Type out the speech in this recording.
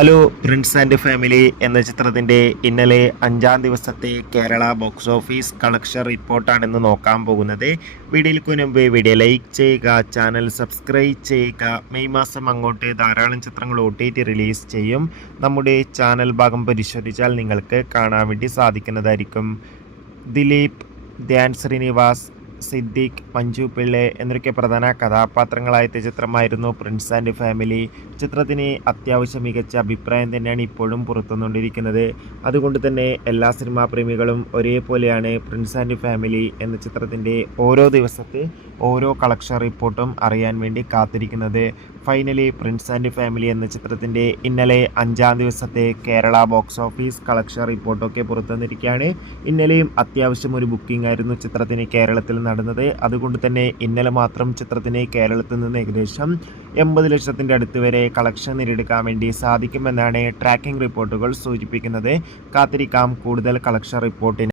Hello Prince and family എന്ന ചിത്രത്തിൻ്റെ ഇന്നലെ 5-ാം ദിവസത്തെ കേരള ബോക്സ് ഓഫീസ് കളക്ഷൻ റിപ്പോർട്ടാണ് നോക്കാൻ പോകുന്നത്. വീഡിയോയ്ക്ക് മുൻപ് വീഡിയോ ലൈക്ക് ചെയ്യുക, ചാനൽ സബ്സ്ക്രൈബ് ചെയ്യുക. മെയ് മാസം അങ്ങോട്ട് ധാരാളം ചിത്രങ്ങൾ OTT റിലീസ് ചെയ്യും. നമ്മുടെ ചാനൽ ഭാഗം പരിശോധിച്ചാൽ നിങ്ങൾക്ക് കാണാൻ വേണ്ടി സാധിക്കുന്നതായിരിക്കും. ദിലീപ്, ധ്യാൻ ശ്രീനിവാസ്, സിദ്ദിഖ്, മഞ്ജു പിള്ളെ എന്നൊക്കെ പ്രധാന കഥാപാത്രങ്ങളായ ചിത്രമായിരുന്നു പ്രിൻസ് ആൻഡ് ഫാമിലി. ചിത്രത്തിന് അത്യാവശ്യം മികച്ച അഭിപ്രായം തന്നെയാണ് ഇപ്പോഴും പുറത്തുവന്നുകൊണ്ടിരിക്കുന്നത്. അതുകൊണ്ട് തന്നെ എല്ലാ സിനിമാ പ്രേമികളും ഒരേപോലെയാണ് പ്രിൻസ് ആൻഡ് ഫാമിലി എന്ന ചിത്രത്തിൻ്റെ ഓരോ ദിവസത്തെ ഓരോ കളക്ഷൻ റിപ്പോർട്ടും അറിയാൻ വേണ്ടി കാത്തിരിക്കുന്നത്. ഫൈനലി പ്രിൻസ് ആൻഡ് ഫാമിലി എന്ന ചിത്രത്തിൻ്റെ ഇന്നലെ 5-ാം ദിവസത്തെ കേരള ബോക്സ് ഓഫീസ് കളക്ഷൻ റിപ്പോർട്ടൊക്കെ പുറത്തുവന്നിരിക്കുകയാണ്. ഇന്നലെയും അത്യാവശ്യം ഒരു ബുക്കിംഗ് ആയിരുന്നു ചിത്രത്തിന് കേരളത്തിൽ നടന്നത്. അതുകൊണ്ട് തന്നെ ഇന്നലെ മാത്രം ചിത്രത്തിന് കേരളത്തിൽ നിന്ന് ഏകദേശം 80 ലക്ഷത്തിൻ്റെ അടുത്ത് വരെ കളക്ഷൻ നേടിയെടുക്കാൻ വേണ്ടി സാധിക്കുമെന്നാണ് ട്രാക്കിംഗ് റിപ്പോർട്ടുകൾ സൂചിപ്പിക്കുന്നത്. കാത്തിരിക്കാം കൂടുതൽ കളക്ഷൻ റിപ്പോർട്ടിന്.